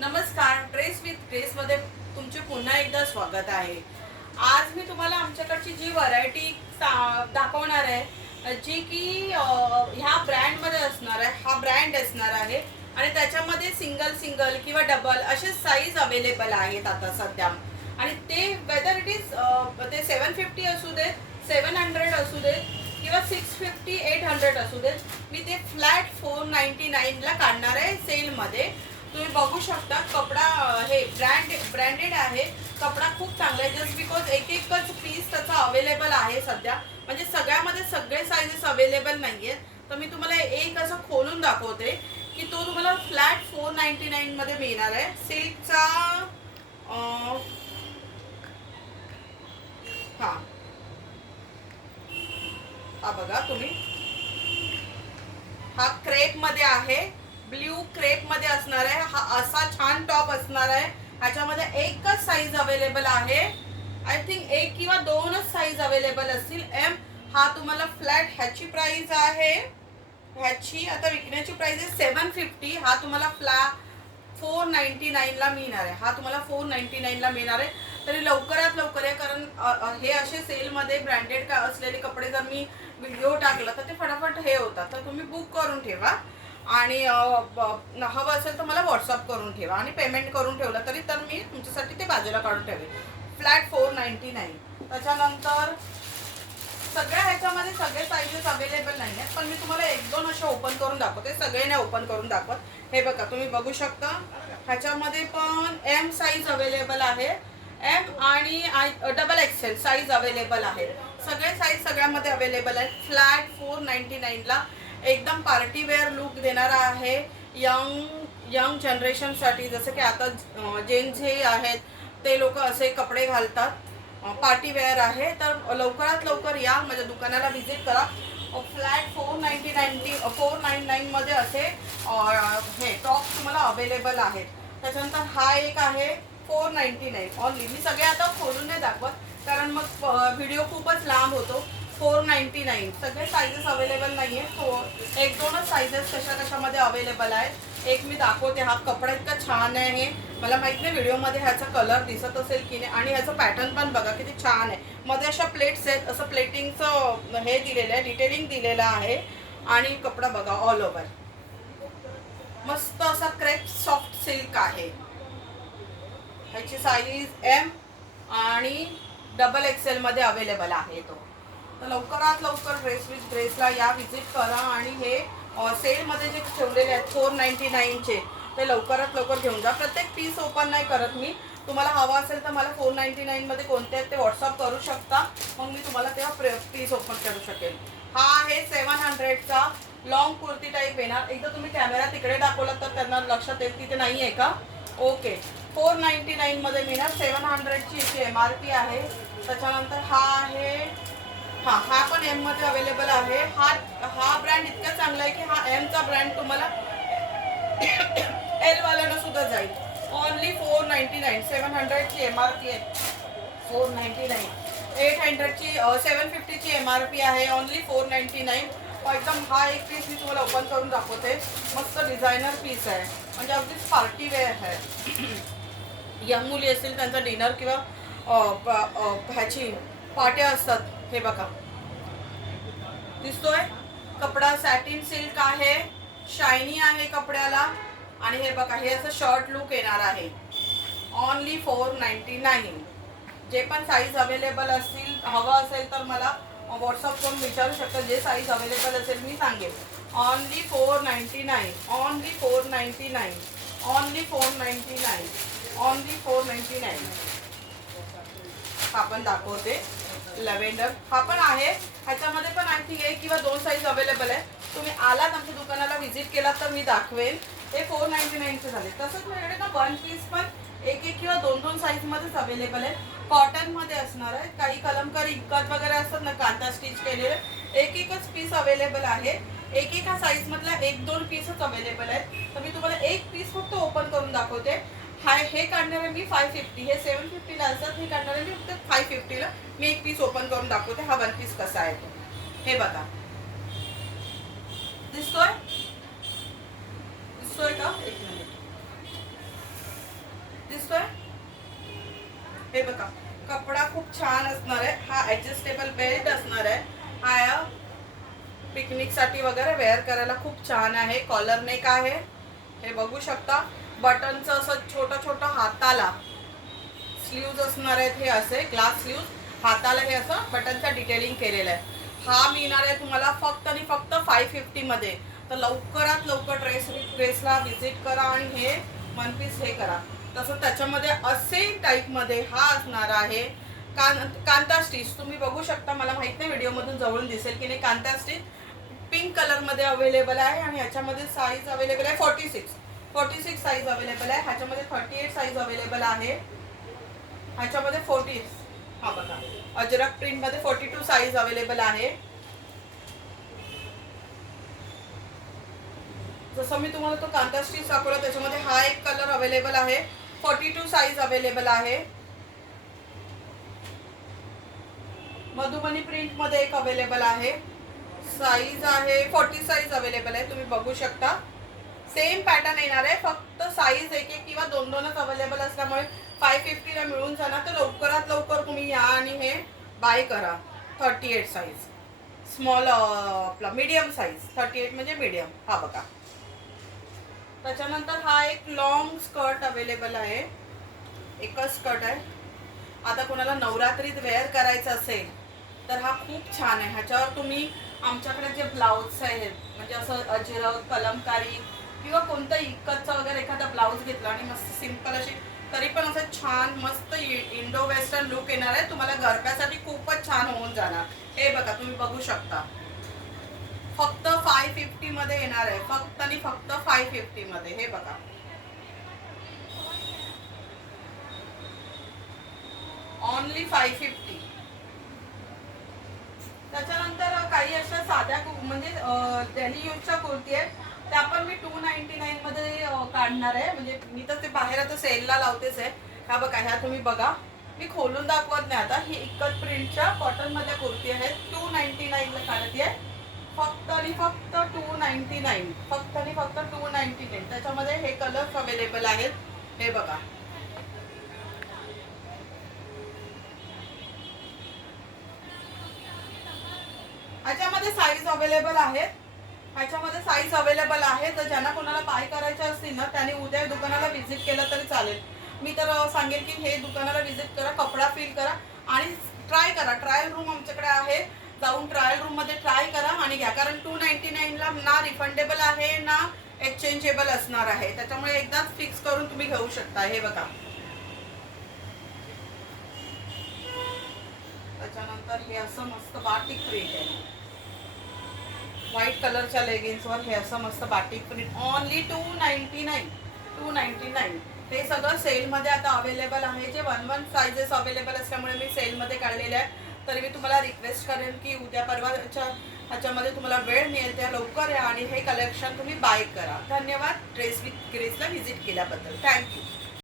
नमस्कार, dress with grace मध्ये तुमचे पुन्हा एकदा स्वागत आहे. आज मी तुम्हाला आमच्याकडची जी व्हरायटी दाखवणार आहे, जी की ह्या ब्रँडमध्ये असणार आहे. हा ब्रँड असणार आहे आणि त्याच्यामध्ये सिंगल सिंगल किंवा डबल असे साईज अवेलेबल आहेत आता सध्या. आणि ते वेदर इट इज ते 750 असू देत, 700 असू देत किंवा 650 800 असू देत, मी ते फ्लॅट 499 काढणार आहे सेलमध्ये. तुम्ही बघू शकता कपडा हे ब्रँडेड आहे. कपडा खूप चांगला आहे. जस्ट बिकॉज एक एकच पीस त्याचा अवेलेबल आहे सध्या, म्हणजे सगळ्यामध्ये सगळे साईजेस अवेलेबल नाहीये. तर मी तुम्हाला एक असं खोलून दाखवते की तो तुम्हाला फ्लॅट 499 मध्ये मिळणार आहे. सिल्कचा हा हा बघा तुम्ही, हा क्रेप मध्ये आहे, ब्ल्यू क्रेप मध्ये असणार आहे. हा असा छान टॉप असणार आहे. ह्याच्यामध्ये एकच साईज अवेलेबल आहे. आय थिंक एक किंवा दोनच साईज अवेलेबल असतील. एम हा तुम्हाला फ्लॅट, ह्याची प्राइस आहे, ह्याची आता विकण्याची प्राइस आहे 750. हा तुम्हाला फ्लॅट 499 ला मिळणार आहे. हा तुम्हाला 499 ला मिळणार आहे. तरी लवकरात लवकर आहे, कारण हे असे सेलमध्ये ब्रँडेड असलेले कपडे जर मी व्हिडिओ टाकला तर ते फटाफट हे होतात. तर तुम्ही बुक करून ठेवा आणि हवं असेल तर मला व्हॉट्सअप करून ठेवा आणि पेमेंट करून ठेवलं तरी तर मी तुमच्यासाठी ते बाजूला काढून ठेवेल. फ्लॅट 499. त्याच्यानंतर सगळ्या ह्याच्यामध्ये सगळे साईजेस अवेलेबल नाही आहेत, पण मी तुम्हाला एक दोन असे ओपन करून दाखवते. सगळे नाही ओपन करून दाखवत. हे बघा तुम्ही बघू शकता, ह्याच्यामध्ये पण एम साईज अवेलेबल आहे. एम आणि डबल एक्सेल साईज अवेलेबल आहे. सगळे साईज सगळ्यामध्ये अवेलेबल आहेत. फ्लॅट 499 ला एकदम पार्टी वेअर लुक देणारा आहे. यंग जनरेशनसाठी, जसं की आता जेन जे आहेत ते लोक असे कपडे घालतात. पार्टी वेअर आहे. तर लवकरात लवकर या, माझ्या दुकानाला व्हिजिट करा. फ्लॅट 499 मध्ये असे हे टॉप तुम्हाला अवेलेबल आहेत. त्याच्यानंतर हा एक आहे 499 ऑनली. मी सगळे आता खोलून नाही दाखवत, कारण मग व्हिडिओ खूपच लांब होतो. 499 सगळे साईजेस अवेलेबल नाही आहे. एक दोनच साईजेस कशामध्ये अवेलेबल आहेत. एक मी दाखवते. हा कपडा इतका छान आहे, मला माहित नाही व्हिडिओमध्ये ह्याचा कलर दिसत असेल की नाही. आणि ह्याचं पॅटर्न पण बघा किती छान आहे. मध्ये अशा प्लेट्स आहेत, असं प्लेटिंगचं हे दिलेलं आहे, डिटेलिंग दिलेलं आहे. आणि कपडा बघा ऑल ओव्हर मस्त असा क्रेप सॉफ्ट सिल्क आहे. ह्याची साईज एम आणि डबल एक्सेल मध्ये अवेलेबल आहे तो. तर लवकरात लवकर ड्रेस विथ ग्रेसला या, व्हिजिट करा. आणि हे सेलमध्ये जे ठेवलेले आहेत 499चे, ते लवकरात लवकर घेऊन जा. प्रत्येक पीस ओपन नाही करत मी. तुम्हाला हवा असेल तर मला 499 मध्ये कोणते आहेत ते व्हॉट्सअप करू शकता, मग मी तुम्हाला तेव्हा पीस ओपन करू शकेल. हा आहे 700चा लॉंग कुर्ती टाईप येणार. एकदा तुम्ही कॅमेरा तिकडे दाखवला तर त्यांना लक्षात येईल तिथे नाही आहे का. ओके, 499 मध्ये मिळणार. 700ची याची MRP आहे. त्याच्यानंतर हा आहे, हा पण एम मध्ये अवेलेबल आहे. हा ब्रँड इतका चांगला आहे की हा एमचा ब्रँड तुम्हाला एल वाल्यांना सुद्धा जाईल. ओनली 499. 700ची MRP आहे, 499. 800ची 750ची MRP आहे, ओनली 499. एकदम हा एक पीस मी तुम्हाला ओपन करून दाखवते. मस्त डिझायनर पीस आहे, म्हणजे अगदीच पार्टी वेअर आहे. यंग मुली असतील त्यांचा डिनर किंवा ह्याची पार्ट्या असतात. हे बघा दिसतोय कपडा, सॅटिन सिल्क आहे, शायनी आहे कपड्याला. आणि हे बघा हे असं शर्ट लुक येणार आहे. ओनली 499. जे पण साईज अवेलेबल असतील, हवं असेल तर मला व्हॉट्सअप करून विचारू शकता. जे साईज अवेलेबल असेल मी सांगेन. ओनली 499. ओनली 499. ओनली 499. ओनली 499. हा पण दाखवते लव्हेंडर. हा पण आहे. ह्याच्यामध्ये पण आणखी एक किंवा दोन साईज अवेलेबल आहे. तुम्ही आलात आमच्या दुकानाला व्हिजिट केलात तर मी दाखवेन. हे 499चे झाले. तसंच माझ्याकडे ना वन पीस पण एक किंवा दोन साईज मध्येच अवेलेबल आहे. कॉटन मध्ये असणार आहे. काही कलमकारी इक्कत वगैरे असतात ना, कांता स्टिच केलेले, एकच पीस अवेलेबल आहे. एका साईज मधला एक दोन पीसच अवेलेबल आहेत. तर मी तुम्हाला एक पीस फक्त ओपन करून दाखवते. हे काढणार आहे मी 550. हे 750 ला असतात, हे काढणार आहे मी फक्त 550 ला. मी एक पीस ओपन करून दाखवते. हा वन पीस कसा आहे तो. हे बघा दिसतोय का. एक मिनिट. हे बघा कपडा खूप छान असणार आहे. हा ऍडजस्टेबल बेल्ट असणार आहे. हा पिकनिक साठी वगैरे वेअर करायला खूप छान आहे. कॉलर नेक आहे, हे बघू शकता. बटनचं असं छोटं छोटं हाताला स्लीव्ज असणार आहेत. हे असे ग्लास स्लीव्ज, हाताला हे असं बटनचं डिटेलिंग केलेलं आहे. हा मिळणार आहे तुम्हाला फक्त आणि फक्त 550 मध्ये. तर लवकरात लवकर ड्रेसला व्हिजिट करा आणि हे वन पीस हे करा. तसं त्याच्यामध्ये असे टाईपमध्ये हा असणार आहे कांता स्टिच. तुम्ही बघू शकता, मला माहित नाही व्हिडिओमधून जवळून दिसेल की नाही. कांता स्टिच पिंक कलरमध्ये अवेलेबल आहे आणि ह्याच्यामध्ये साईज अवेलेबल आहे 46 साईज अवेलेबल आहे. ह्याच्यामध्ये 38 साईज अवेलेबल आहे. ह्याच्यामध्ये 40, हा बघा अजरक प्रिंटमध्ये 42 साईज अवेलेबल आहे. जसं मी तुम्हाला तो कांता स्टिच दाखवला त्याच्यामध्ये हा एक कलर अवेलेबल आहे. 42 साईज अवेलेबल आहे. मधुबनी प्रिंट मध्ये एक अवेलेबल आहे. साईज आहे 40 साईज अवेलेबल आहे. तुम्ही बघू शकता सेम पॅटर्न येणार आहे, फक्त साईज एक एक किंवा दोन दोनच अवेलेबल असल्यामुळे 550 ला मिळून जाणार. तर लवकरात लवकर तुम्ही या आणि हे बाय करा. 38 साईज स्मॉल, आपला मीडियम साईज 38 म्हणजे मीडियम. हा बघा. त्याच्यानंतर हा एक लॉंग स्कर्ट अवेलेबल आहे. एकच स्कर्ट आहे. आता कोणाला नवरात्रीत वेअर करायचं असेल तर हा खूप छान आहे. ह्याच्यावर तुम्ही आमच्याकडे जे ब्लाऊज आहेत म्हणजे असं अजरक कलमकारी किंवा कोणतं इकतचा वगैरे एखादा ब्लाऊज घेतला आणि मस्त सिंपल अशी, तरी पण असं छान मस्त इंडो वेस्टर्न लुक येणार आहे. तुम्हाला गरब्यासाठी खूपच छान होऊन जाणार. हे बघा तुम्ही बघू शकता, फक्त 550 मध्ये येणार आहे. फक्त आणि फक्त 550 मध्ये. हे बघा ओनली 550. त्याच्यानंतर काही अशा साध्या म्हणजे डेली यूजच्या कुर्ती आहेत, त्या पण मी 299 मध्ये काढणार आहे. म्हणजे मी तर ते बाहेर आता सेलला लावतेच आहे. ह्या बघा, ह्या तुम्ही बघा, मी खोलून दाखवत नाही आता. ही इकत प्रिंटच्या कॉटन मध्ये कुर्ती आहे. 299 ला काढते आहे. फक्त आणि फक्त 299. फक्त आणि फक्त 299. त्याच्यामध्ये हे कलर्स अवेलेबल आहेत. हे बघा ह्याच्यामध्ये साईज अवेलेबल आहेत. ह्याच्यामध्ये साईज अवेलेबल आहे. तर ज्यांना कोणाला बाय करायचे असतील ना त्यांनी उद्या दुकानाला व्हिजिट केलं तरी चालेल. मी तर सांगेल की हे दुकानाला व्हिजिट करा, कपडा फील करा आणि ट्राय करा. ट्रायल रूम आमच्याकडे आहे, जाऊन ट्रायल रूम मध्ये ट्राय करा आणि घ्या. कारण 299 ला ना रिफंडेबल आहे ना एक्सचेंजेबल असणार आहे. त्याच्यामुळे एकदाच फिक्स करून तुम्ही घेऊ शकता. हे बघा. त्याच्यानंतर हे असं मस्त बाटिक प्रिंट आहे. व्हाईट कलरच्या लेगिन्सवर हे असं मस्त बाटिक प्रिंट. ओनली 299. हे सगळं सेलमध्ये आता अवेलेबल आहे. जे 1 साइजेस अवेलेबल असल्यामुळे मी सेलमध्ये काढलेले आहे. तरी मी तुम्हाला रिक्वेस्ट करेन की उद्या परवाच्या ह्याच्यामध्ये तुम्हाला वेळ मिळेल त्या लवकर या आणि हे कलेक्शन तुम्ही बाय करा. धन्यवाद ड्रेस विथ ग्रेसला व्हिजिट केल्याबद्दल. थँक्यू.